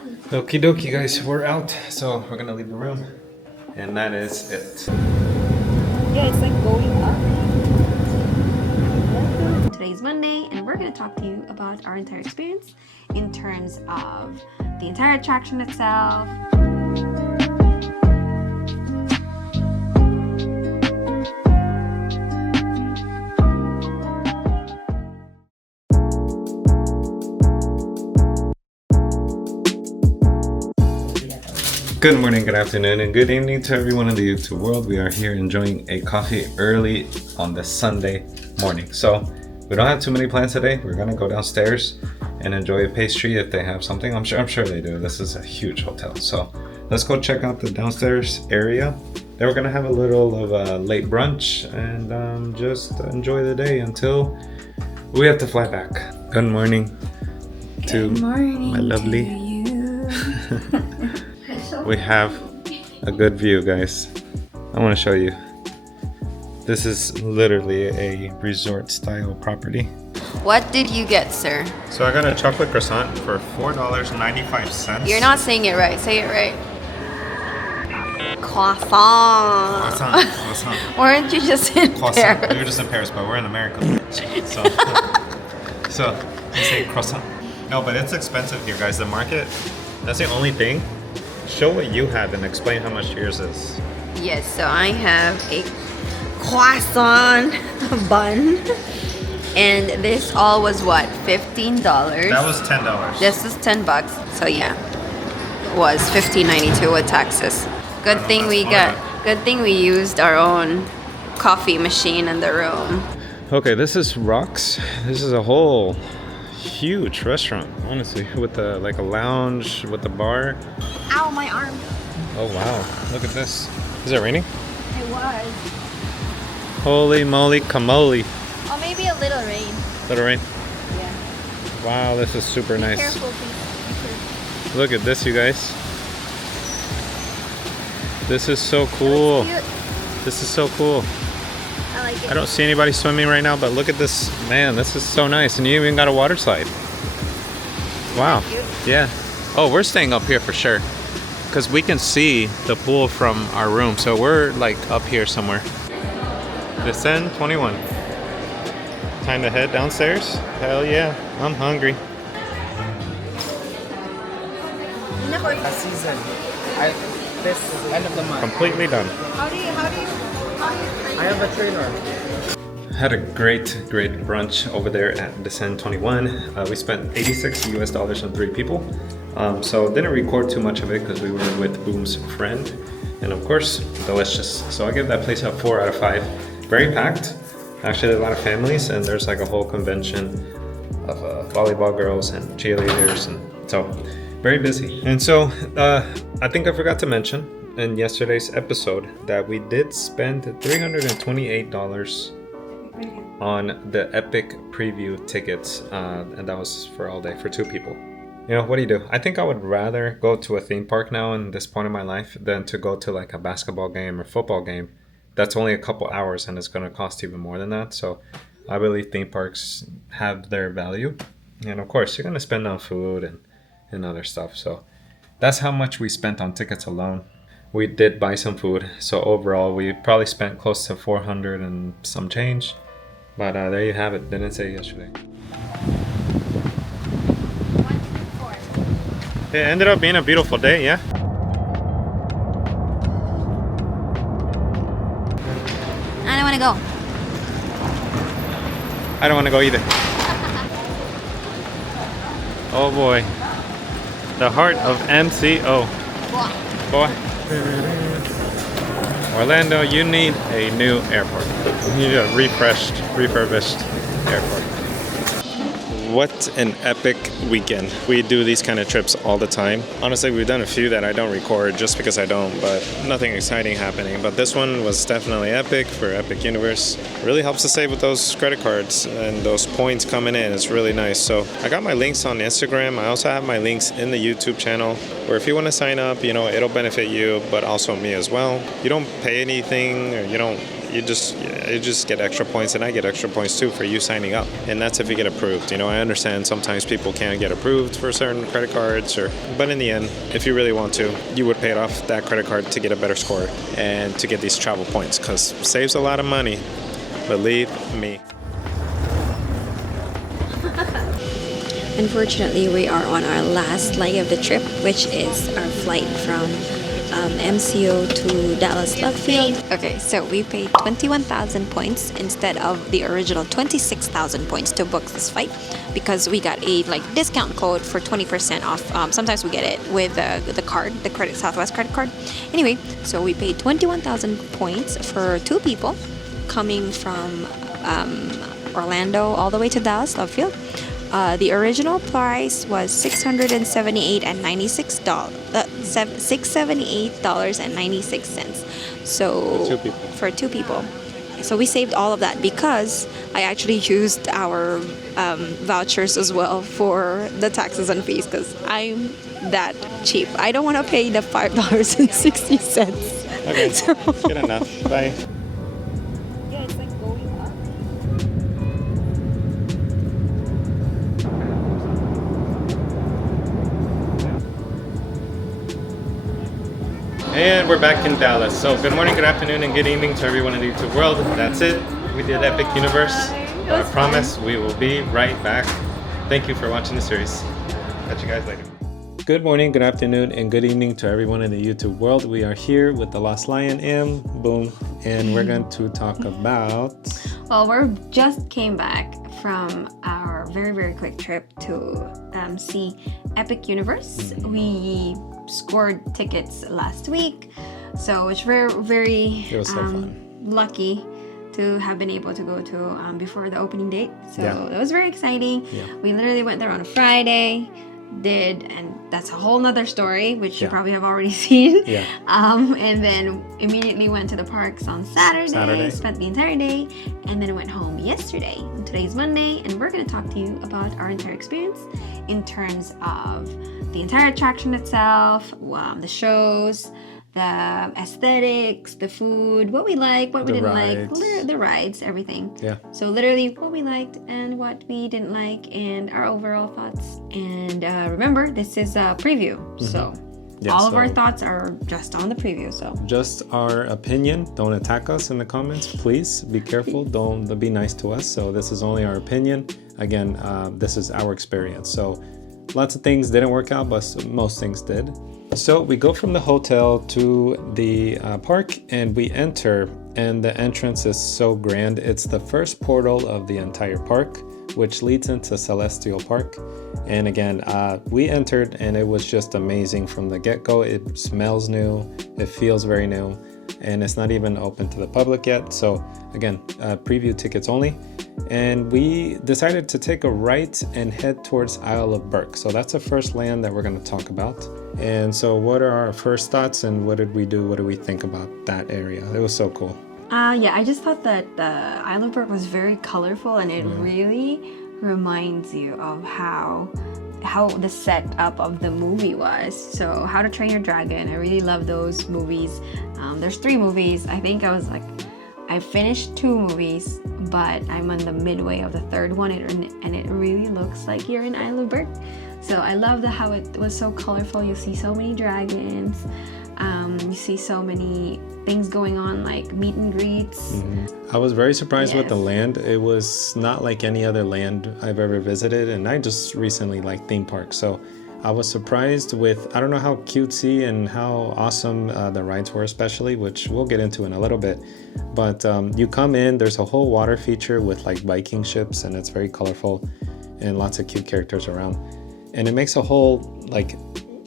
Okie dokie, guys, we're out. So we're gonna leave the room, and that is it. Yeah, it's like going up. Today's Monday, and we're going to talk to you about our entire experience in terms of the entire attraction itself. Good morning, good afternoon, and good evening to everyone in the YouTube world. We are here enjoying a coffee early on the Sunday morning. So we don't have too many plans today. We're gonna go downstairs and enjoy a pastry if they have something. I'm sure they do. This is a huge hotel. So let's go check out the downstairs area. Then we're gonna have a little of a late brunch and just enjoy the day until we have to fly back. Good morning to my lovely. We have a good view, guys. I want to show you. This is literally a resort style property. What did you get, sir? So I got a chocolate croissant for $4.95. You're not saying it right. Say it right. Croissant. Croissant. Weren't you just in Croissant. Paris? We were just in Paris, but we're in America. So we say croissant. No, but it's expensive here, guys. The market, that's the only thing. Show what you have and explain how much yours is. Yes, so I have a croissant bun. And this all was what? $15? That was $10. This is $10. So yeah. It was $15.92 with taxes. Good thing we used our own coffee machine in the room. Okay, this is Rocks. This is a whole huge restaurant, honestly, with a lounge with a bar. Ow, my arm. Oh wow, look at this. Is it raining? It was. Holy moly camoli. Oh, maybe a little rain. Little rain. Yeah. Wow, this is super nice. Careful, please. Look at this, you guys. This is so cool. This is so cool. I like it. I don't see anybody swimming right now, but look at this. Man, this is so nice. And you even got a water slide. Wow. Yeah. Oh, we're staying up here for sure. Because we can see the pool from our room. So we're like up here somewhere. Descend 21. Time to head downstairs. Hell yeah. I'm hungry. A season. This end of the month. Completely done. How do you I have a trainer. Had a great brunch over there at Descend 21. We spent $86 on 3 people. So didn't record too much of it because we were with Boom's friend. And of course, delicious. So I give that place a 4 out of 5. Very packed. Actually, a lot of families, and there's like a whole convention of volleyball girls and cheerleaders, and so very busy. And so I think I forgot to mention in yesterday's episode that we did spend $328 on the Epic preview tickets, and that was for all day for 2 people. You know, what do you do? I think I would rather go to a theme park now in this point of my life than to go to like a basketball game or football game. That's only a couple hours and it's going to cost even more than that. So I believe theme parks have their value. And of course, you're going to spend on food and other stuff. So that's how much we spent on tickets alone. We did buy some food. So overall, we probably spent close to 400 and some change. But there you have it. Didn't say yesterday. It ended up being a beautiful day, yeah? I don't want to go. I don't want to go either. Oh boy. The heart of MCO. Boy. Orlando, you need a new airport. You need a refurbished airport. What an epic weekend. We do these kind of trips all the time. Honestly, we've done a few that I don't record just because I don't, but nothing exciting happening. But this one was definitely epic for Epic Universe. Really helps to save with those credit cards and those points coming in. It's really nice. So I got my links on Instagram. I also have my links in the YouTube channel, where if you want to sign up, you know, it'll benefit you, but also me as well. You don't pay anything, or You just get extra points, and I get extra points too for you signing up. And that's if you get approved. You know, I understand sometimes people can't get approved for certain credit cards, but in the end, if you really want to, you would pay it off that credit card to get a better score and to get these travel points, because it saves a lot of money. Believe me. Unfortunately, we are on our last leg of the trip, which is our flight from MCO to Dallas Love Field. Okay, so we paid 21,000 points instead of the original 26,000 points to book this flight, because we got a discount code for 20% off. Sometimes we get it with the card, the Southwest credit card. Anyway, so we paid 21,000 points for 2 people coming from Orlando all the way to Dallas Love Field. The original price was $678.96. So for 2 people. So we saved all of that because I actually used our vouchers as well for the taxes and fees, because I'm that cheap. I don't want to pay the $5.60. Okay, good enough. Bye. And we're back in Dallas. So good morning, good afternoon, and good evening to everyone in the YouTube world. That's it. We did Epic Universe. I promise we will be right back. Thank you for watching the series. Catch you guys later. Good morning, good afternoon, and good evening to everyone in the YouTube world. We are here with the Lost Lion and Boom, and we're going to talk about... Well, we just came back from our very, very quick trip to see Epic Universe. We scored tickets last week, so it's very it was so fun. Lucky to have been able to go to before the opening date. So it was very exciting. We literally went there on a Friday, and that's a whole nother story, which you probably have already seen. And then immediately went to the parks on Saturday, spent the entire day, and then went home yesterday. And today's Monday, and we're going to talk to you about our entire experience in terms of the entire attraction itself, the shows, the aesthetics, the food, what we liked, what we didn't like, the rides, everything. So literally what we liked and what we didn't like, and our overall thoughts. And remember, this is a preview, so all of our thoughts are just on the preview. So just our opinion. Don't attack us in the comments, please. Be careful. Don't be nice to us. So this is only our opinion. Again, this is our experience. So lots of things didn't work out, but most things did. So we go from the hotel to the park, and we enter, and the entrance is so grand. It's the first portal of the entire park, which leads into Celestial Park. And again, we entered, and it was just amazing from the get-go. It smells new, it feels very new, and it's not even open to the public yet. So again, preview tickets only. And we decided to take a right and head towards Isle of Burke. So that's the first land that we're going to talk about. And so what are our first thoughts, and what did we do? What do we think about that area? It was so cool. I just thought that the Isle of Burke was very colorful, and it really reminds you of how the setup of the movie was. So How to Train Your Dragon, I really love those movies. There's 3 movies. I think I finished 2 movies, but I'm on the midway of the 3rd one, and it really looks like you're in Isle of Burke. So I love how it was so colorful. You see so many dragons. You see so many things going on, like meet and greets. I was very surprised with the land. It was not like any other land I've ever visited, and I just recently liked theme parks. So I was surprised with, I don't know how cutesy and how awesome the rides were, especially, which we'll get into in a little bit. But you come in, there's a whole water feature with like Viking ships, and it's very colorful and lots of cute characters around. And it makes a whole like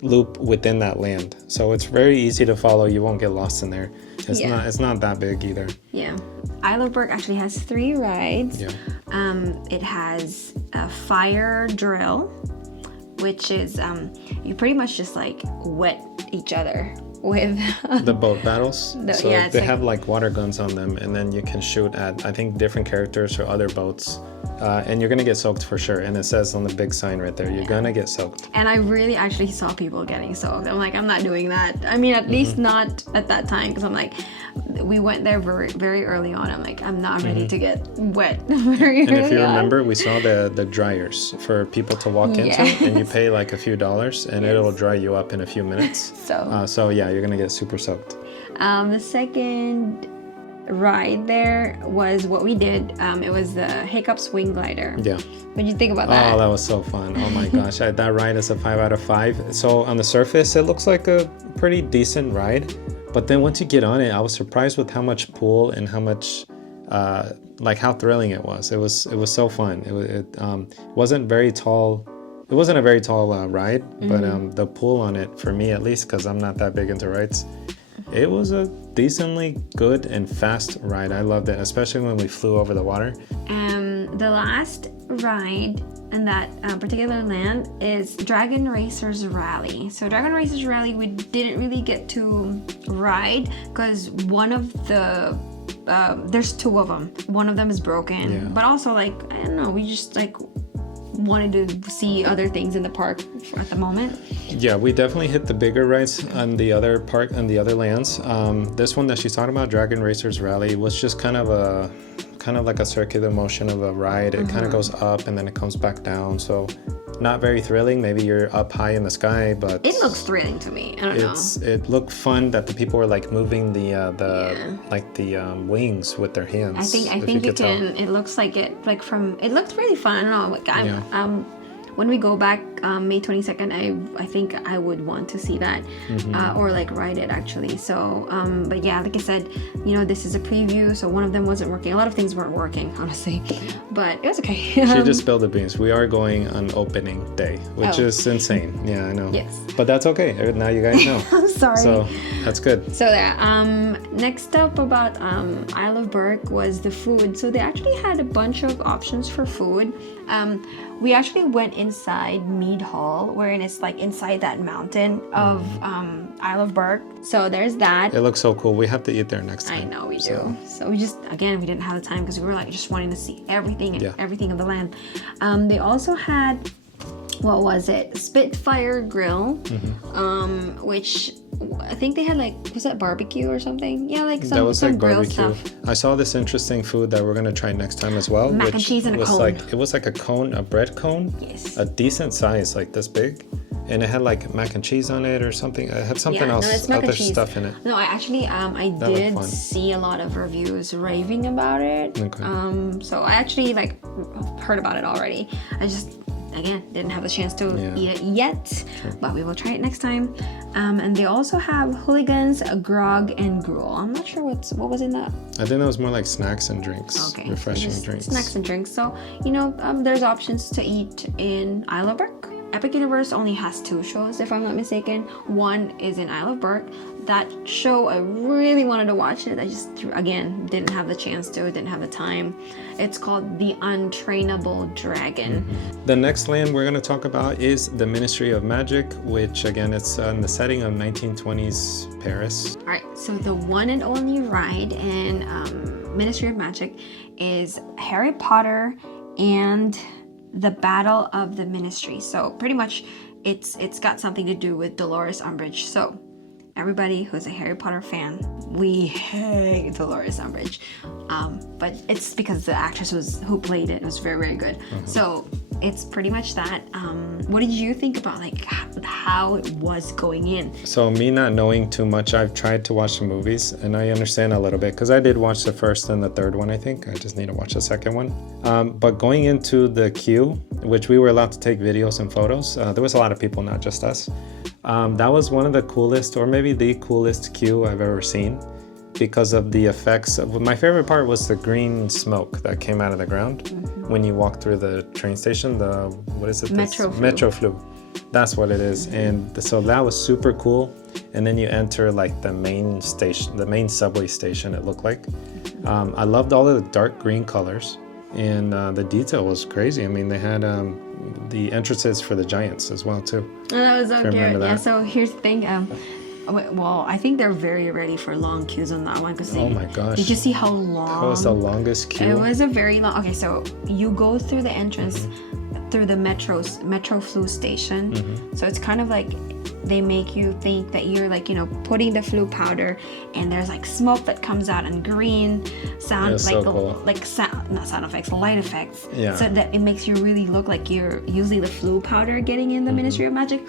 loop within that land. So it's very easy to follow. You won't get lost in there. It's not that big either. Isle of Burke actually has 3 rides. It has a fire drill, which is you pretty much just like wet each other with the boat battles. They have like water guns on them, and then you can shoot at, I think, different characters or other boats and you're gonna get soaked for sure. And it says on the big sign right there, you're gonna get soaked. And I really actually saw people getting soaked. I'm like, I'm not doing that. I mean, at least not at that time, because I'm like, we went there very, very early on. I'm like, I'm not ready to get wet very early. And if you remember, we saw the dryers for people to walk into, and you pay like a few dollars, and it'll dry you up in a few minutes. So yeah, you're gonna get super soaked. The second ride there was what we did. It was the Hiccup Swing Glider. Yeah. What did you think about that? Oh, that was so fun. Oh my gosh, that ride is a 5 out of 5. So on the surface, it looks like a pretty decent ride. But then once you get on it, I was surprised with how much pull and how much, like how thrilling it was. It was so fun. It wasn't very tall. It wasn't a very tall ride, but the pull on it, for me at least, because I'm not that big into rides, it was a decently good and fast ride. I loved it, especially when we flew over the water. The last ride in that particular land is Dragon Racers Rally. So Dragon Racers Rally, we didn't really get to ride because one of the there's 2 of them. One of them is broken, but also like, I don't know, we just like wanted to see other things in the park at the moment. Yeah, we definitely hit the bigger rides on the other park and the other lands. This one that she's talking about, Dragon Racers Rally, was just kind of like a circular motion of a ride. It kind of goes up and then it comes back down. So not very thrilling. Maybe you're up high in the sky, but it looks thrilling to me. I don't know. It looked fun that the people were like moving the wings with their hands. I think you can. It looks like it looked really fun. I don't know. Like when we go back May 22nd, I think I would want to see that or like ride it actually. So but yeah, like I said, this is a preview, so one of them wasn't working. A lot of things weren't working, honestly, but it was okay. She just spilled the beans. We are going on opening day, which is insane. Yeah, I know. Yes, but that's okay. Now you guys know. I'm sorry. So that's good. So next up about Isle of Burke was the food. So they actually had a bunch of options for food. We actually went inside Mead Hall, wherein it's like inside that mountain of Isle of Burke. So there's that. It looks so cool. We have to eat there next time. I know we do. So we didn't have the time because we were like just wanting to see everything and everything of the land. They also had, what was it? Spitfire Grill, which I think they had like, was that barbecue or something? Yeah, like some, that was some like grill barbecue. stuff. I saw this interesting food that we're gonna try next time as well. Mac and cheese and a cone. It was like a cone, a bread cone. Yes. A decent size, like this big. And it had like mac and cheese on it or something. It had something else, no, it's mac other and cheese. Stuff in it. No, I actually, I did see a lot of reviews raving about it. Okay. So I actually like heard about it already. I just, again, didn't have the chance to eat it yet, but we will try it next time. And they also have hooligans, grog, and gruel. I'm not sure what was in that. I think that was more like snacks and drinks. Okay. Refreshing So drinks. Snacks and drinks. So, there's options to eat in Isle of Burke. Epic Universe only has 2 shows, if I'm not mistaken. One is in Isle of Burke. That show, I really wanted to watch it. I just, again, didn't have the chance to, didn't have the time. It's called The Untrainable Dragon. The next land we're going to talk about is the Ministry of Magic, which again, it's in the setting of 1920s Paris. All right, so the one and only ride in Ministry of Magic is Harry Potter and the Battle of the Ministry. So pretty much it's got something to do with Dolores Umbridge. So everybody who's a Harry Potter fan, we hate Dolores Umbridge. But it's because the actress who played it was very, very good. So it's pretty much that. What did you think about like how it was going in? So me not knowing too much, I've tried to watch the movies and I understand a little bit because I did watch the first and the third one, I think. I just need to watch the second one. But going into the queue, which we were allowed to take videos and photos, there was a lot of people, not just us. That was one of the coolest, or maybe the coolest queue I've ever seen because of the effects. My favorite part was the green smoke that came out of the ground when you walk through the train station. What is it? Metroflug. That's what it is. And so that was super cool. And then you enter like the main station, the main subway station, it looked like. I loved all of the dark green colors. And the detail was crazy. I mean, they had the entrances for the giants as well too. Oh, that was so cute. Yeah, so here's the thing. Well, I think they're very ready for long queues on that one because Oh my gosh. did you see how long? That was the longest queue. It was a very long. Okay, so you go through the entrance through the metro flu station. So it's kind of like they make you think that you're like, you know, putting the flu powder, and there's like smoke that comes out and green sound, That's like so cool. like sound, not sound effects, light effects. Yeah. So that it makes you really look like you're using the flu powder getting in the Ministry of Magic.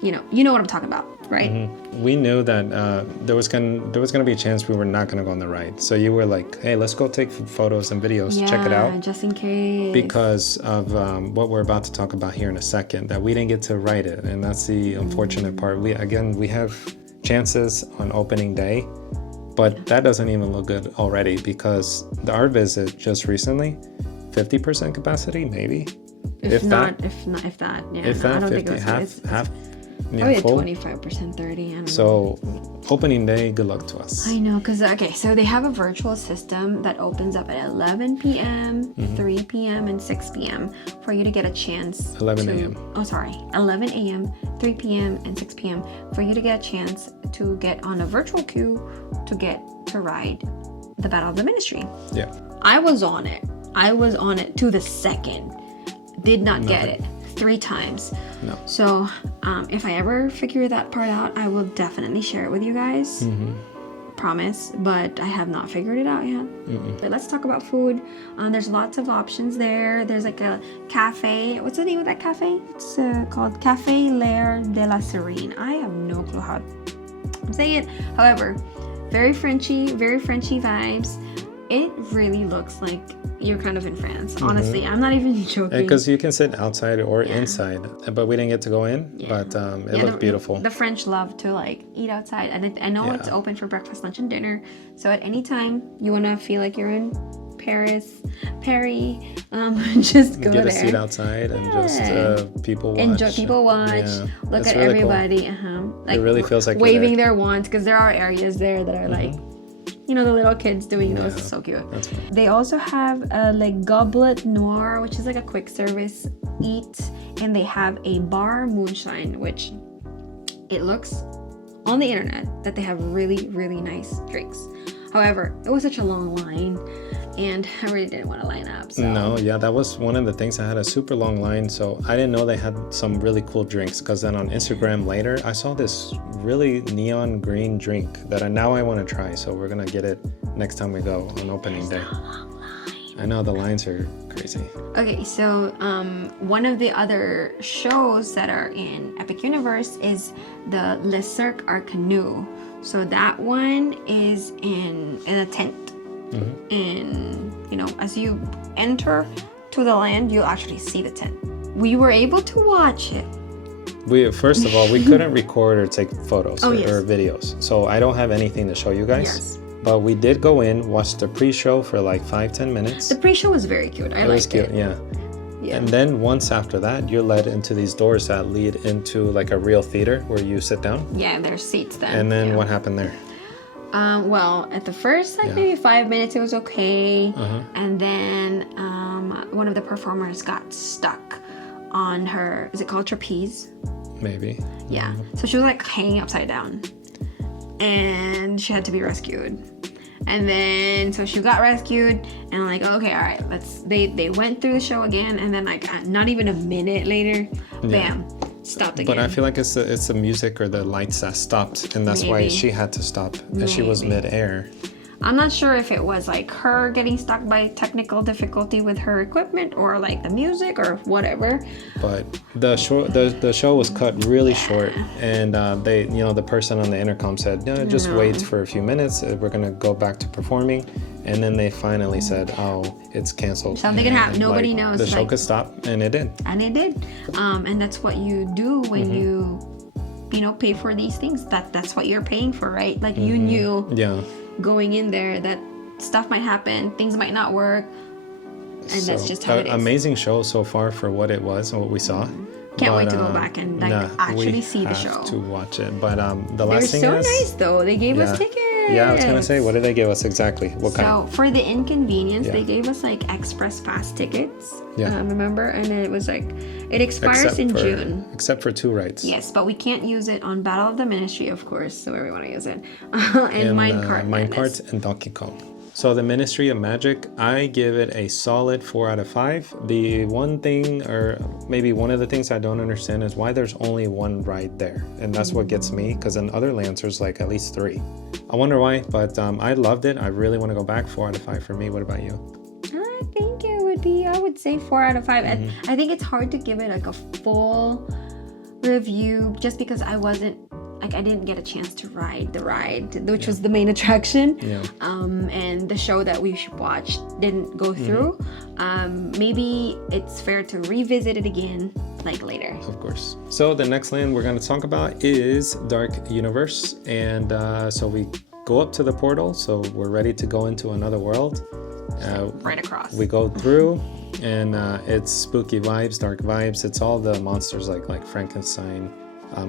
You know what I'm talking about, right? We knew that there was gonna be a chance we were not gonna go on the ride. So you were like, hey, let's go take photos and videos, check it out. Just in case. Because of what we're about to talk about here in a second, that we didn't get to ride it, and that's the unfortunate part. We have chances on opening day, but that doesn't even look good already because our visit just recently, 50% capacity, maybe. If that, yeah. If I that, don't 50, think it was half. Yeah, Yeah, full. 25%, 30. I don't know. So opening day, good luck to us. I know, because, okay, so they have a virtual system that opens up at 11 p.m., 3 p.m., and 6 p.m. for you to get a chance 11 a.m. Oh, sorry. 11 a.m., 3 p.m., and 6 p.m. for you to get a chance to get on a virtual queue to get to ride the Battle of the Ministry. Yeah. I was on it. To the second. Did not get it 3 times. No. So if I ever figure that part out, I will definitely share it with you guys. Promise. But I have not figured it out yet. But let's talk about food. There's lots of options there. There's like a cafe. What's the name of that cafe? It's called Cafe L'air de la Serene. I have no clue how to say it. However, very Frenchy vibes. It really looks like you're kind of in France. Honestly, I'm not even joking. Because you can sit outside or inside, but we didn't get to go in. Yeah. But it looked beautiful. The French love to like eat outside, and I know it's open for breakfast, lunch, and dinner. So at any time you want to feel like you're in Paris, just go Get there. a seat outside and just people watch. Enjoy, people watch. Yeah. Look It's at really everybody. Like, it really feels like waving you're there. their wands, because there are areas there that are like, you know, the little kids doing those. It's so cute. That's fun. They also have like goblet noir, which is like a quick service eat, and they have a bar moonshine, which it looks on the internet that they have really, really nice drinks. However, it was such a long line, and I really didn't want to line up. So. No, yeah, that was one of the things. I had a super long line, so I didn't know they had some really cool drinks, because then on Instagram later, I saw this really neon green drink that now I want to try, so we're going to get it next time we go on opening day. I know, the lines are crazy. Okay, so one of the other shows that are in Epic Universe is the Le Cirque Arcanu. So that one is in a tent. And, you know, as you enter to the land, you'll actually see the tent. We were able to watch it. First of all, we couldn't record or take photos or yes. videos. So I don't have anything to show you guys. Yes. But we did go in, watch the pre-show for like 5-10 minutes. The pre-show was very cute. I liked it. It was cute, yeah. And then once after that, you're led into these doors that lead into like a real theater where you sit down. Yeah, there's seats then. And then what happened there? Well, at the first maybe 5 minutes it was okay, and then one of the performers got stuck on her, is it called trapeze? Maybe. Yeah. So she was like hanging upside down, and she had to be rescued. And then so she got rescued, and I'm like, okay, all right, they went through the show again, and then like not even a minute later, bam, stopped again. But I feel like it's the music or the lights that stopped, and that's why she had to stop, and she was mid-air. I'm not sure if it was like her getting stuck by technical difficulty with her equipment, or like the music, or whatever. But the show was cut really short, and they, you know, the person on the intercom said, no, just wait for a few minutes. We're gonna go back to performing, and then they finally said, oh, it's canceled. Something can happen. Nobody knows. The show could stop, and it did. And it did. And that's what you do when you know, pay for these things. That's what you're paying for, right? Like you knew. Yeah. Going in there that stuff might happen, things might not work, and that's just how it is. Amazing show so far for what it was and what we saw. Can't wait to go back and actually see the show. We have to watch it. But the last thing is... They're so nice though. They gave us tickets. Yeah, I was gonna say, what did they give us exactly? What kind? So for the inconvenience, they gave us like express pass tickets. Yeah. Remember? And then it was like It expires in June. Except for 2 rides. Yes, but we can't use it on Battle of the Ministry, of course, so where we want to use it. And Minecart and Donkey Kong. So the Ministry of Magic, I give it a solid 4 out of 5. The one thing, or maybe one of the things I don't understand is why there's only 1 ride there. And that's what gets me, because in other lands there's like at least 3. I wonder why, but I loved it. I really want to go back. 4 out of 5 for me. What about you? I think it would be, I would say 4 out of 5. I think it's hard to give it like a full review just because I didn't get a chance to ride the ride, which was the main attraction. Yeah. And the show that we watched didn't go through. Maybe it's fair to revisit it again like later. Of course. So the next land we're going to talk about is Dark Universe. And so we go up to the portal. So we're ready to go into another world. Right across. We go through and it's spooky vibes, dark vibes. It's all the monsters like Frankenstein.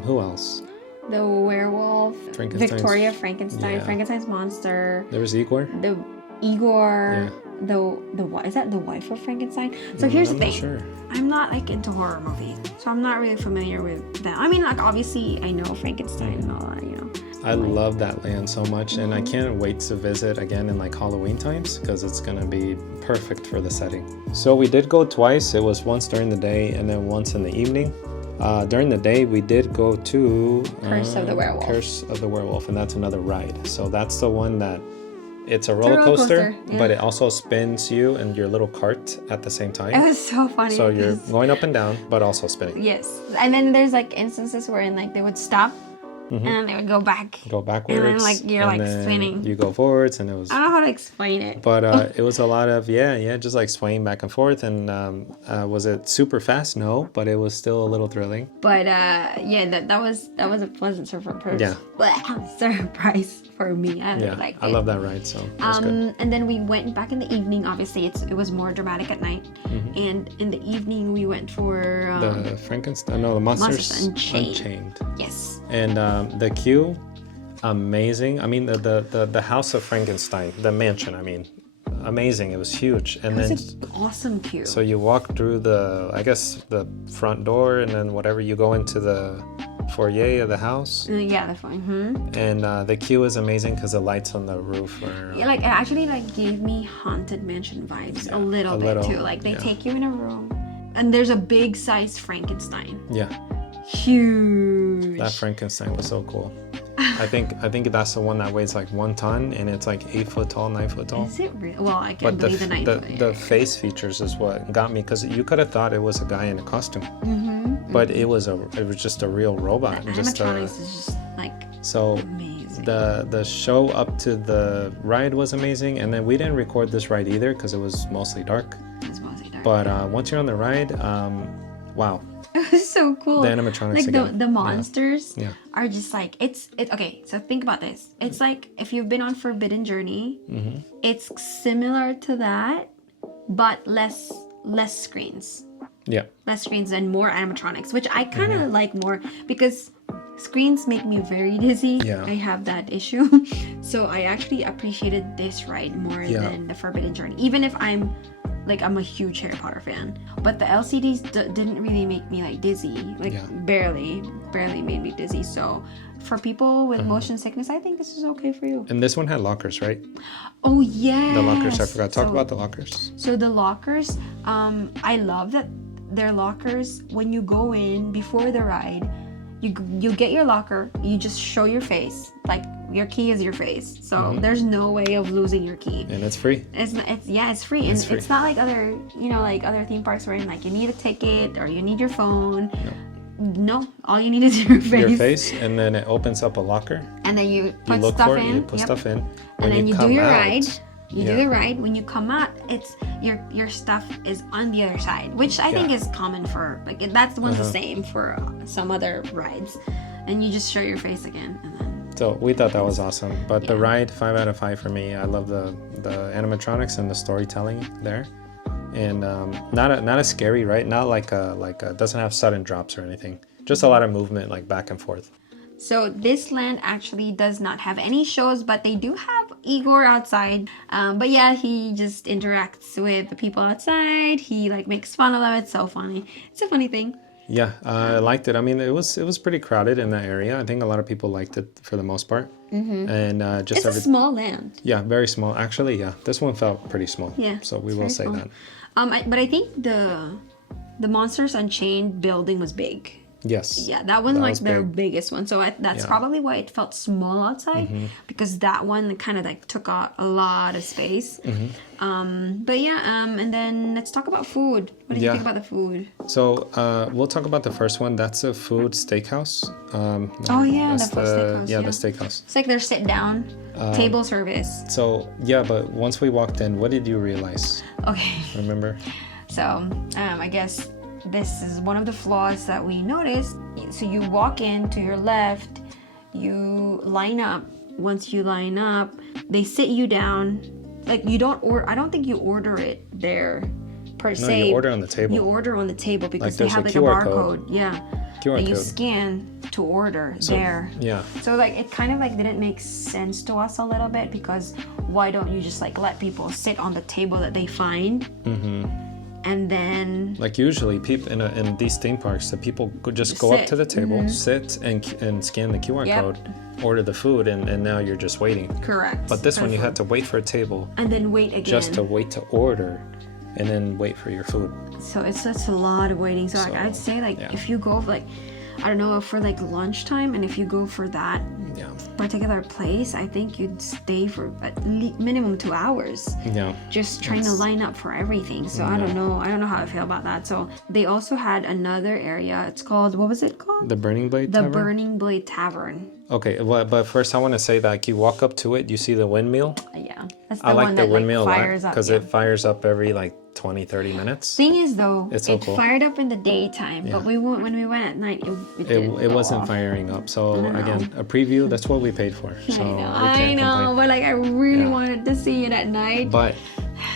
Who else? The werewolf, Victoria Frankenstein, Frankenstein's monster. There was Igor. The Igor, is that the wife of Frankenstein? So here's the thing. Sure. I'm not like into horror movies, so I'm not really familiar with that. I mean, like obviously I know Frankenstein and all that, you know. I love that land so much, and I can't wait to visit again in like Halloween times because it's gonna be perfect for the setting. So we did go twice. It was once during the day and then once in the evening. During the day, we did go to Curse of the Werewolf. Curse of the Werewolf, and that's another ride. So that's the one that it's a roller coaster, but it also spins you and your little cart at the same time. It was so funny. So you're going up and down, but also spinning. Yes, and then there's like instances where like they would stop. And then they would go back. Go backwards. And then like you're like spinning. You go forwards, and it was. I don't know how to explain it. But it was a lot of just like swaying back and forth. And was it super fast? No, but it was still a little thrilling. But that was a pleasant surprise. Yeah. Surprise for me. I really liked it. I love that ride. So it was good. And then we went back in the evening. Obviously, it was more dramatic at night. And in the evening we went for the Frankenstein. No, the Monsters Unchained. Yes. And the queue, amazing. I mean, the House of Frankenstein, the mansion. I mean, amazing. It was huge. And it was an awesome queue. So you walk through the front door, and then whatever you go into the foyer of the house. Yeah, the foyer. And the queue is amazing because the lights on the roof are. Yeah, like it actually like gave me haunted mansion vibes a little bit too. Like they take you in a room, and there's a big size Frankenstein. Yeah. Huge. That Frankenstein was so cool. I think that's the one that weighs like 1 ton, and it's like 8 foot tall, 9 foot tall. Is it real? Well, I can't believe the 9 foot. The face features is what got me, because you could have thought it was a guy in a costume, but it was just a real robot. The animatronics is just like amazing. The show up to the ride was amazing, and then we didn't record this ride either because it was mostly dark. But once you're on the ride, wow. It was so cool. The animatronics like again. the monsters are just like it's okay. So think about this. It's like if you've been on Forbidden Journey, it's similar to that, but less screens. Yeah. Less screens and more animatronics, which I kind of like more because screens make me very dizzy. Yeah. I have that issue. So I actually appreciated this ride more than the Forbidden Journey, even if I'm a huge Harry Potter fan, but the LCDs didn't really make me like dizzy, barely made me dizzy. So for people with motion sickness, I think this is okay for you. And this one had lockers, right? Oh yeah. The lockers, I forgot. Talk about the lockers. So the lockers, I love that their lockers, when you go in before the ride, you get your locker, you just show your face, like your key is your face, so there's no way of losing your key, and it's free. It's free. And it's not like other other theme parks where like you need a ticket or you need your phone. No, all you need is your face. And then it opens up a locker, and then you put stuff in. And then you do your ride. You do the ride. When you come out, it's your stuff is on the other side, which I think is common for that's the one's the same for some other rides, and you just show your face again, and then. So we thought that was awesome. But the ride, 5 out of 5 for me. I love the animatronics and the storytelling there, and not a scary ride. Not like a doesn't have sudden drops or anything. Just a lot of movement, like back and forth. So this land actually does not have any shows, but they do have Igor outside. But yeah, he just interacts with the people outside. He like makes fun of them. It's so funny. It's a funny thing. Yeah, I liked it. I mean, it was pretty crowded in that area. I think a lot of people liked it for the most part. And just It's a small land. Yeah, very small. Actually, yeah, this one felt pretty small. Yeah, so we will say small. that. But I think the Monsters Unchained building was big. Yes. Yeah, that one That like was their big. biggest one. So that's probably why it felt small outside, because that one kind of like took out a lot of space. But yeah, and then let's talk about food. What did you think about the food? So we'll talk about the first one. That's a food steakhouse. Oh yeah, that's the food steakhouse. Yeah, the steakhouse. It's like their sit down table service. So yeah, but once we walked in, what did you realize? Okay. Remember? So I guess this is one of the flaws that we noticed. So you walk in to your left, you line up. Once you line up, they sit you down. Like you don't I don't think you order it there per se. No, you order on the table. You order on the table because they there's have a like a QR barcode. Yeah. QR that you code. scan to order there. Yeah. So like it kind of like didn't make sense to us a little bit, because why don't you just like let people sit on the table that they find? And then Like usually, people in these theme parks, the people could just go up sit. to the table, sit, and scan the QR Yep. code, order the food, and now you're just waiting. correct. But this for one, the you food. had to wait for a table and then wait again. just to wait to order, and then wait for your food. So it's such a lot of waiting. So like I'd say like yeah. if you go like I don't know, for like lunchtime, and if you go for that Yeah. particular place, I think you'd stay for at minimum 2 hours. Yeah. Just trying to line up for everything. So I don't know how I feel about that. So they also had another area. It's called, what was it called? The Burning Blade The Tavern? Burning Blade Tavern. Okay, well, but first I want to say that like, you walk up to it, you see the windmill. Yeah, that's the I like one the that windmill like a lot fires up. because Yeah. it fires up every like 20-30 minutes. Thing is though, It's so it cool. fired up in the daytime, but when we went at night, It wasn't firing up. So again, a preview, that's what we paid for. So I know, but like I really wanted to see it at night. But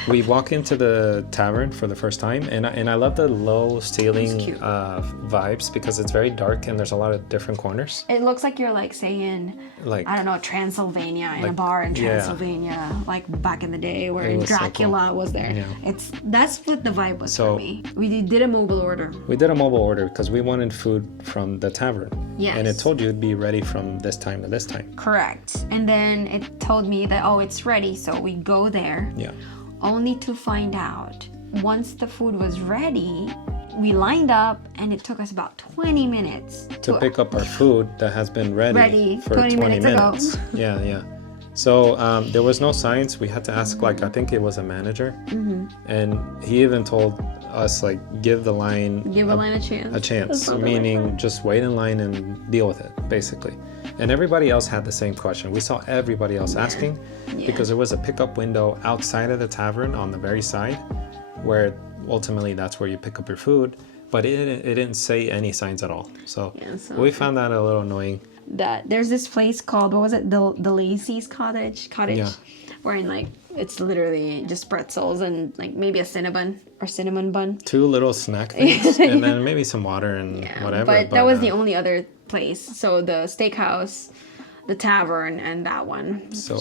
we walk into the tavern for the first time, and I love the low ceiling cute. vibes because it's very dark and there's a lot of different corners. It looks like you're like saying, Like I don't know, Transylvania, in a Like, bar in yeah. Transylvania, like back in the day where It was so Dracula was there. Yeah. That's what the vibe was So- for me. We did a mobile order. we did a mobile order because we wanted food from the tavern. Yes. And it told you it'd be ready from this time to this time. Correct. And then it told me that, oh, it's ready. So we go there, Yeah. only to find out once the food was ready, we lined up and it took us about 20 minutes To pick up our food that has been ready for 20 20 minutes ago. minutes. Yeah. So there was no signs. We had to ask, like, I think it was a manager. And he even told us, like, give the line Give a line a chance. a That's chance, so meaning just wait in line and deal with it, basically. And everybody else had the same question. We saw everybody else asking because there was a pickup window outside of the tavern on the very side where ultimately that's where you pick up your food. But it didn't say any signs at all. So, Yeah, so- we found that a little annoying. That there's this place called, what was it, the Lacey's cottage, Yeah. wherein like it's literally just pretzels and like maybe a cinnamon bun. 2 little snack things and then maybe some water and whatever. But that was the only other place. So the steakhouse, the tavern, and that one. So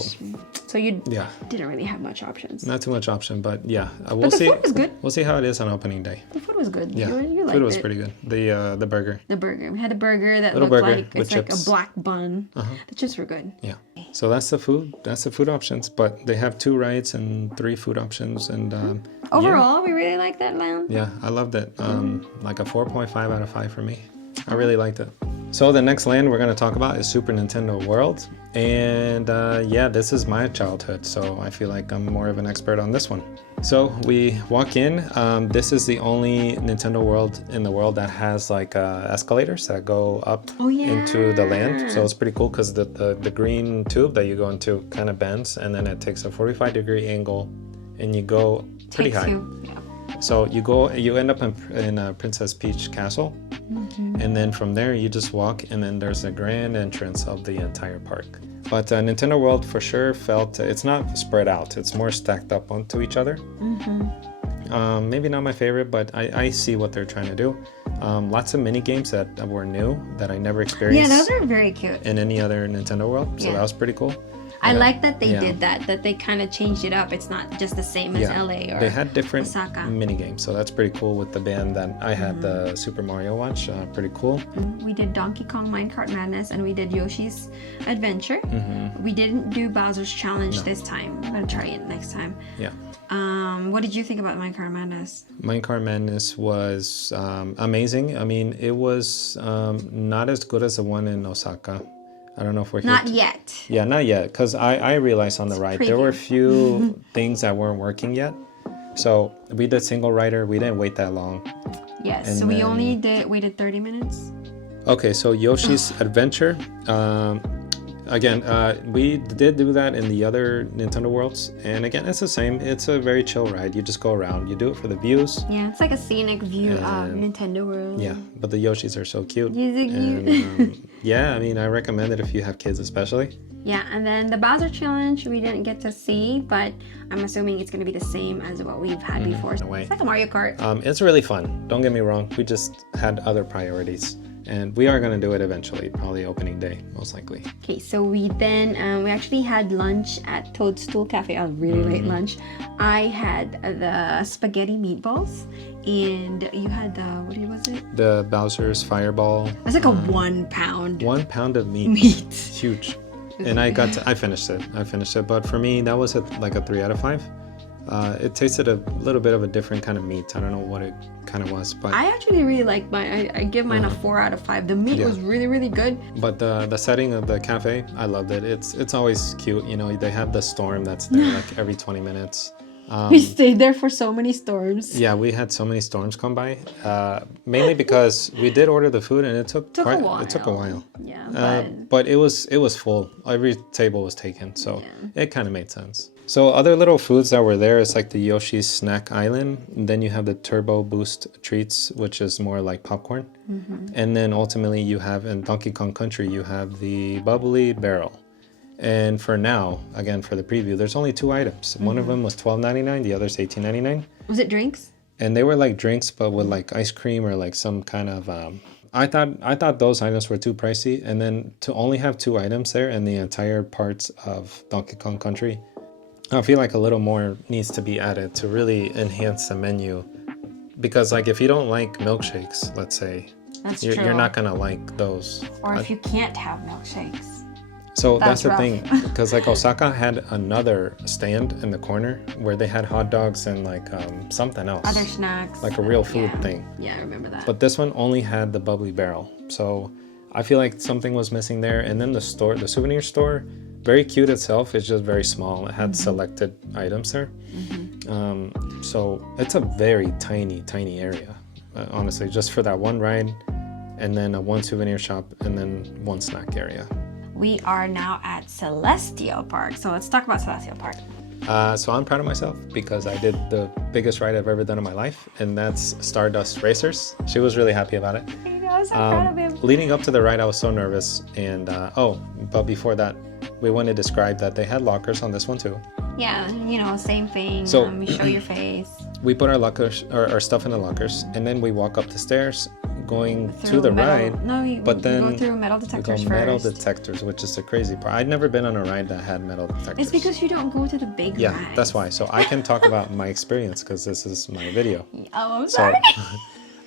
you Yeah. didn't really have much options. Not too much option, but yeah, we'll But the see. food was good. We'll see how it is on opening day. The food was good. Yeah, You liked food was it. pretty good. The burger. The burger. We had a burger that Little looked burger like with it's like chips. a black bun. The chips were good. Yeah. So that's the food. That's the food options. But they have 2 rides and 3 food options. And Overall, we really liked that land. yeah, I loved it. Like a 4.5 out of 5 for me. I really liked it. So the next land we're going to talk about is Super Nintendo World. And yeah, this is my childhood. So I feel like I'm more of an expert on this one. So we walk in. This is the only Nintendo World in the world that has like escalators that go up into the land. So it's pretty cool because the green tube that you go into kind of bends and then it takes a 45-degree angle and you go pretty Takes high. you. Yeah. So you end up in Princess Peach Castle, and then from there you just walk, and then there's a grand entrance of the entire park. But Nintendo World for sure felt it's not spread out; it's more stacked up onto each other. Maybe not my favorite, but I see what they're trying to do. Lots of mini games that were new that I never experienced. Yeah, those are very cute. In any other Nintendo World, so Yeah. that was pretty cool. I like that they did that they kind of changed it up. It's not just the same as LA or they had different Osaka. mini games, so that's pretty cool. With the band that I had, the Super Mario watch, pretty cool. We did Donkey Kong Minecart Madness and we did Yoshi's Adventure. We didn't do Bowser's Challenge this time. I'm gonna try it next time. Yeah. What did you think about Minecart Madness? Minecart Madness was amazing. I mean, it was not as good as the one in Osaka. I don't know if we're here. Not yet. Yeah, not yet. Because I realized on the ride, there were a few things that weren't working yet. So we did single rider. We didn't wait that long. Yes, And so we then- only waited 30 minutes. Okay, so Yoshi's Adventure. Again, we did do that in the other Nintendo Worlds. And again, it's the same. It's a very chill ride. You just go around. You do it for the views. Yeah, it's like a scenic view of Nintendo World. Yeah, but the Yoshis are so cute. He's so cute. And, yeah, I mean, I recommend it if you have kids especially. Yeah, and then the Bowser Challenge we didn't get to see, but I'm assuming it's going to be the same as what we've had before. in a way. It's like a Mario Kart. It's really fun. Don't get me wrong. We just had other priorities. And we are going to do it eventually, probably opening day, most likely. Okay, so we then, we actually had lunch at Toadstool Cafe, a really late lunch. I had the spaghetti meatballs, and you had the, what was it? The Bowser's Fireball. It's like a 1 pound 1 pound of meat. meat. It's huge. And I finished it. But for me, that was like a 3 out of 5. It tasted a little bit of a different kind of meat. I don't know what it kind of was, but I actually really like mine. I give mine a 4 out of 5. The meat was really, really good. But the setting of the cafe, I loved it. It's always cute. You know, they have the storm that's there like every 20 minutes. We stayed there for so many storms. Yeah, we had so many storms come by. Mainly because we did order the food and it took a while. It took a while. Yeah, But it was full. Every table was taken, so it kind of made sense. So other little foods that were there is like the Yoshi's Snack Island. And then you have the Turbo Boost treats, which is more like popcorn. And then ultimately you have in Donkey Kong Country, you have the Bubbly Barrel. And for now, again, for the preview, there's only 2 items. One of them was $12.99, the other's $18.99. Was it drinks? And they were like drinks, but with like ice cream or like some kind of... I thought those items were too pricey. And then to only have 2 items there in the entire parts of Donkey Kong Country, I feel like a little more needs to be added to really enhance the menu. Because like if you don't like milkshakes, let's say, you're not gonna like those. Or if you can't have milkshakes. So that's the rough. thing, because like Osaka had another stand in the corner where they had hot dogs and like something else. Other snacks. Like a real food thing. Yeah, I remember that. But this one only had the Bubbly Barrel. So I feel like something was missing there. And then the souvenir store, very cute itself. It's just very small. It had selected items there. So it's a very tiny area, honestly, just for that one ride and then one souvenir shop and then one snack area. We are now at Celestial Park. So let's talk about Celestial Park. So I'm proud of myself because I did the biggest ride I've ever done in my life, and that's Stardust Racers. She was really happy about it. I know, I was so proud of him. Leading up to the ride, I was so nervous. And but before that, we want to describe that they had lockers on this one too. Yeah, you know, same thing. So- You show your face. We put our lockers, our stuff in the lockers, and then we walk up the stairs, going to the ride. No, you but then go through metal we detectors go metal first. detectors, which is the crazy part. I'd never been on a ride that had metal detectors. It's because you don't go to the big Yeah, rides. that's why. So I can talk about my experience because this is my video. Oh, I'm So sorry.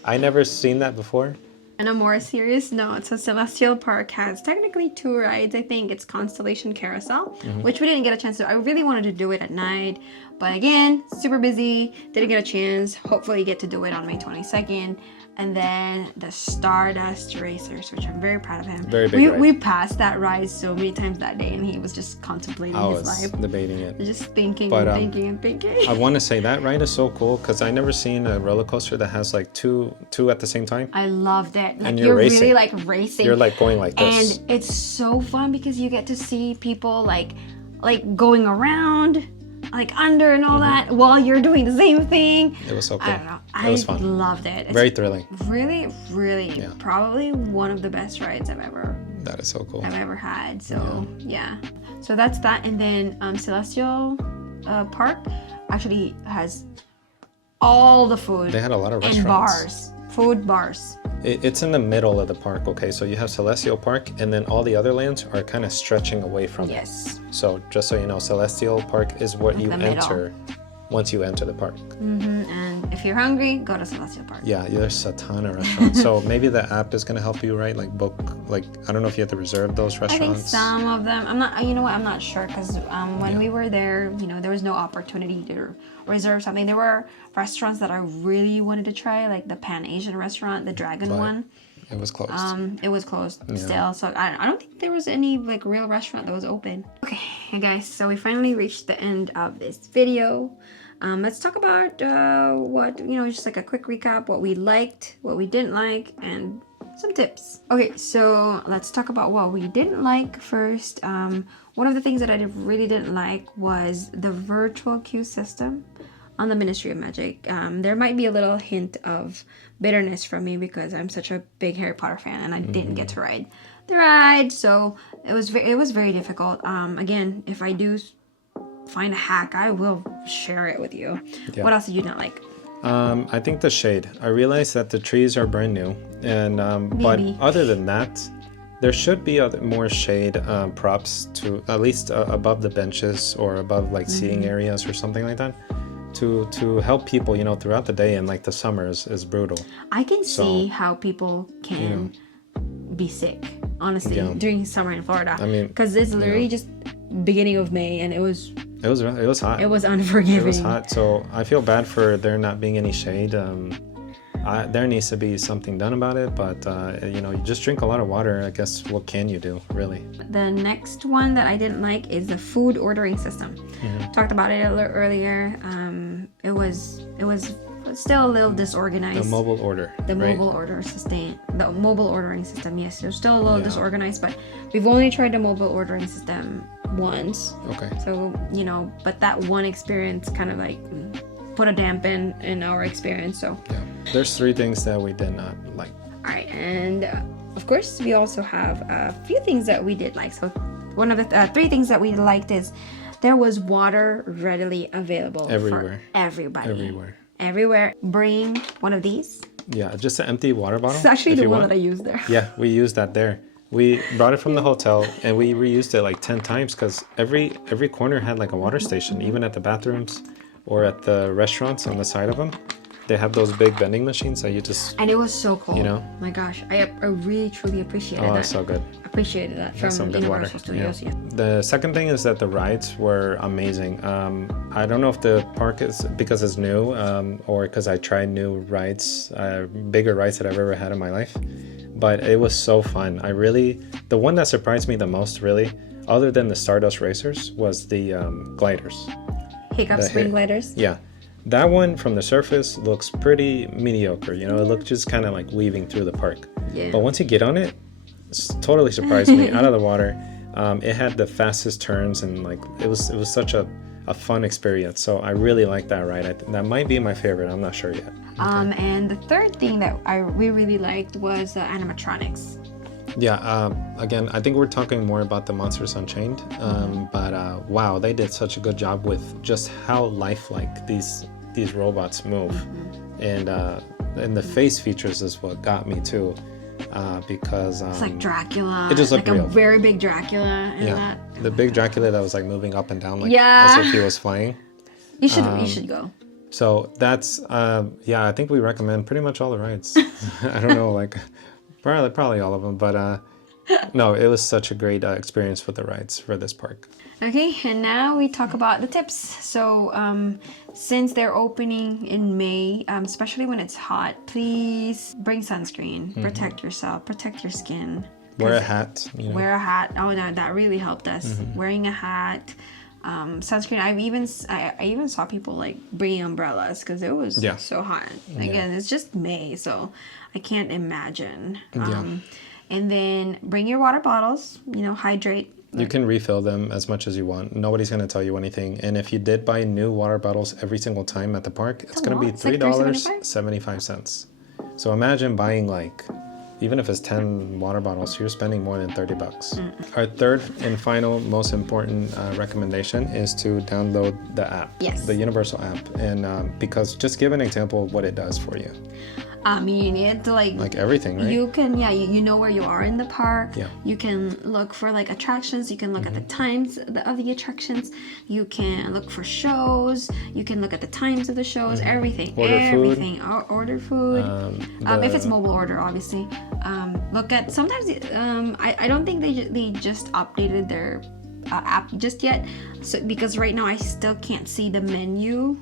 I never seen that before. On a more serious note, so Celestial Park has technically 2 rides. I think it's Constellation Carousel, which we didn't get a chance to. I really wanted to do it at night, but again, super busy, didn't get a chance. Hopefully get to do it on May 22nd. And then the Stardust Racers, which I'm very proud of him. Very big ride. We passed that ride so many times that day, and he was just contemplating I his was life. debating it. Just thinking But, and thinking and thinking. I want to say that ride is so cool because I never seen a roller coaster that has like two at the same time. I loved it. Like And you're you're really racing. like racing. You're like going like this. And it's so fun because you get to see people like going around, like under and all that while you're doing the same thing. It was so cool. I don't know. It was fun. Loved it. It's Very thrilling. really, really probably one of the best rides I've ever That is so cool. had. So yeah. So that's that. And then Celestial Park actually has all the food They had a lot of and restaurants. food bars. It's in the middle of the park, okay? So you have Celestial Park, and then all the other lands are kind of stretching away from it. Yes. So just so you know, Celestial Park is what you the middle. enter once you enter the park. And if you're hungry, go to Celestial Park. Yeah, there's a ton of restaurants. So maybe the app is gonna help you, right? Like book, like I don't know if you have to reserve those I restaurants. think some of them. I'm not. You know what? I'm not sure because when we were there, there was no opportunity to reserve something. There were restaurants that I really wanted to try, like the Pan Asian restaurant, the Dragon one. It was closed. It was closed still, so I don't think there was any like real restaurant that was open. Okay, hey guys, so we finally reached the end of this video. Let's talk about what, just like a quick recap, what we liked, what we didn't like, and some tips. Okay, so let's talk about what we didn't like first. One of the things that I really didn't like was the virtual queue system on the Ministry of Magic. There might be a little hint of bitterness from me because I'm such a big Harry Potter fan and I didn't get to ride the ride, so it was very difficult. Again, if I do find a hack, I will share it with you. Yeah. What else did you not like? I think the shade. I realized that the trees are brand new, and but other than that, there should be more shade props to at least above the benches or above like seating areas or something like that, to help people, throughout the day. And like the summer is brutal. I can see how people can be sick, honestly, during summer in Florida. I mean, because it's literally just beginning of May and it was hot. It was unforgiving. It was hot, so I feel bad for there not being any shade. There needs to be something done about it, but you just drink a lot of water. I guess what can you do, really? The next one that I didn't like is the food ordering system. Talked about it a little earlier. It was still a little disorganized. The mobile order. The mobile ordering system. Yes, it was still a little disorganized, but we've only tried the mobile ordering system once. Okay. So but that one experience kind of like put a dampen in our experience. So there's 3 things that we did not like. All right, and of course we also have a few things that we did like. So one of the 3 things that we liked is there was water readily available everywhere. For everybody. Everywhere. Bring one of these. Yeah, just an empty water bottle. It's actually the one that I used there. Yeah, we used that there. We brought it from the hotel and we reused it like 10 times because every corner had like a water station, even at the bathrooms or at the restaurants on the side of them. They have those big vending machines that you just... And it was so cool. My gosh, I really, truly appreciated that. Oh, so good. Appreciated that from Universal Studios. Yeah. The second thing is that the rides were amazing. I don't know if the park is because it's new or because I tried new rides, bigger rides that I've ever had in my life. But it was so fun. The one that surprised me the most, really, other than the Stardust Racers, was the gliders. Hiccup Spring gliders? Yeah. That one from the surface looks pretty mediocre. It looked just kind of like weaving through the park. Yeah. But once you get on it, it's totally surprised me out of the water. It had the fastest turns and like it was such a fun experience. So I really like that ride. That might be my favorite. I'm not sure yet. Okay. And the third thing that we really liked was the animatronics. Yeah, again, I think we're talking more about the Monsters Unchained, but wow, they did such a good job with just how lifelike these robots move, and the face features is what got me too, because it's like Dracula. It just looked like real. A very big Dracula. The big Dracula that was like moving up and down, like as if he was flying. You should go. So that's I think we recommend pretty much all the rides. I don't know, like. Probably all of them, but no, it was such a great experience with the rides for this park. Okay, and now we talk about the tips. So since they're opening in May, especially when it's hot, please bring sunscreen, protect yourself, protect your skin. Wear a hat. Wear a hat. Oh no, that really helped us. Wearing a hat, sunscreen. I even saw people like bringing umbrellas because it was so hot. Again, it's just May, so I can't imagine. And then bring your water bottles. Hydrate. You can refill them as much as you want. Nobody's going to tell you anything. And if you did buy new water bottles every single time at the park, it's going to be $3.75. So imagine buying like, even if it's 10 water bottles, you're spending more than $30. Our third and final most important recommendation is to download the app. Yes. The Universal app. And because just give an example of what it does for you. I mean, it's Like everything, right? you can, you know where you are in the park. Yeah. You can look for like attractions. You can look at the times of the attractions. You can look for shows. You can look at the times of the shows. Everything. Everything. Order food. If it's mobile order, obviously. Look at sometimes. I don't think they just updated their app just yet. So because right now I still can't see the menu.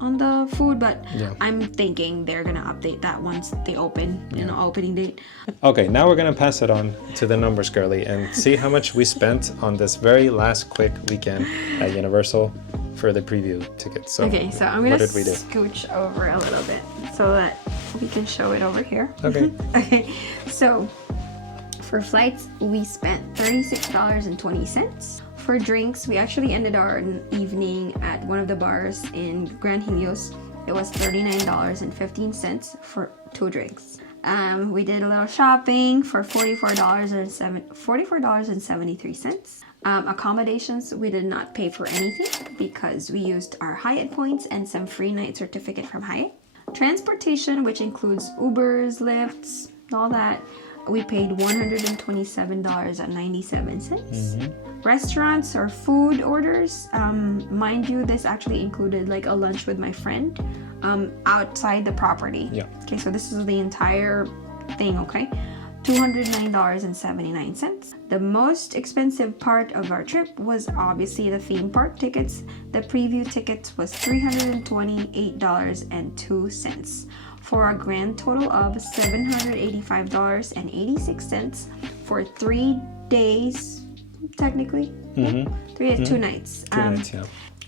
On the food, but I'm thinking they're gonna update that once they open, opening date. Okay, now we're gonna pass it on to the numbers girly and see how much we spent on this very last quick weekend at Universal for the preview tickets. So, Okay, so I'm gonna what did we do? scooch over a little bit so that we can show it over here. Okay. Okay, so for flights, we spent $36.20. For drinks, we actually ended our evening at one of the bars in Grand Helios. It was $39.15 for 2 drinks. We did a little shopping for $44.73. Accommodations, we did not pay for anything because we used our Hyatt points and some free night certificate from Hyatt. Transportation, which includes Ubers, Lyfts, all that, we paid $127.97. Restaurants or food orders, mind you, this actually included like a lunch with my friend outside the property. Yeah. Okay, so this is the entire thing, okay? $209.79. The most expensive part of our trip was obviously the theme park tickets. The preview tickets was $328.02 for a grand total of $785.86 for 3 days, technically. 3 days, 2 nights. 2 nights, yeah.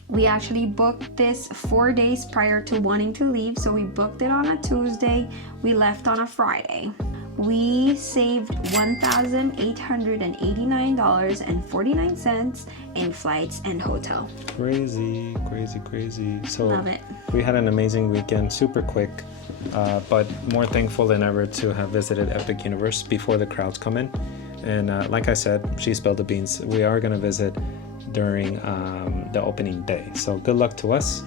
We actually booked this 4 days prior to wanting to leave. So we booked it on a Tuesday. We left on a Friday. We saved $1,889.49 in flights and hotel. Crazy, crazy, crazy. So Love it. we had an amazing weekend, super quick, but more thankful than ever to have visited Epic Universe before the crowds come in. And like I said, she spilled the beans. We are going to visit during the opening day. So good luck to us.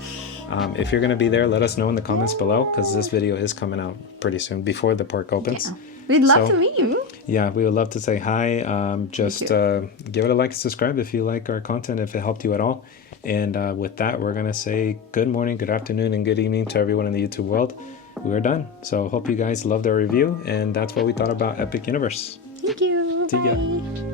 If you're going to be there, let us know in the comments below because this video is coming out pretty soon before the park opens. Yeah. We'd love to meet you. Yeah, we would love to say hi. Just give it a like and subscribe if you like our content, if it helped you at all. And with that, we're going to say good morning, good afternoon, and good evening to everyone in the YouTube world. We're done. So hope you guys loved our review. And that's what we thought about Epic Universe. Thank you. See ya. Bye.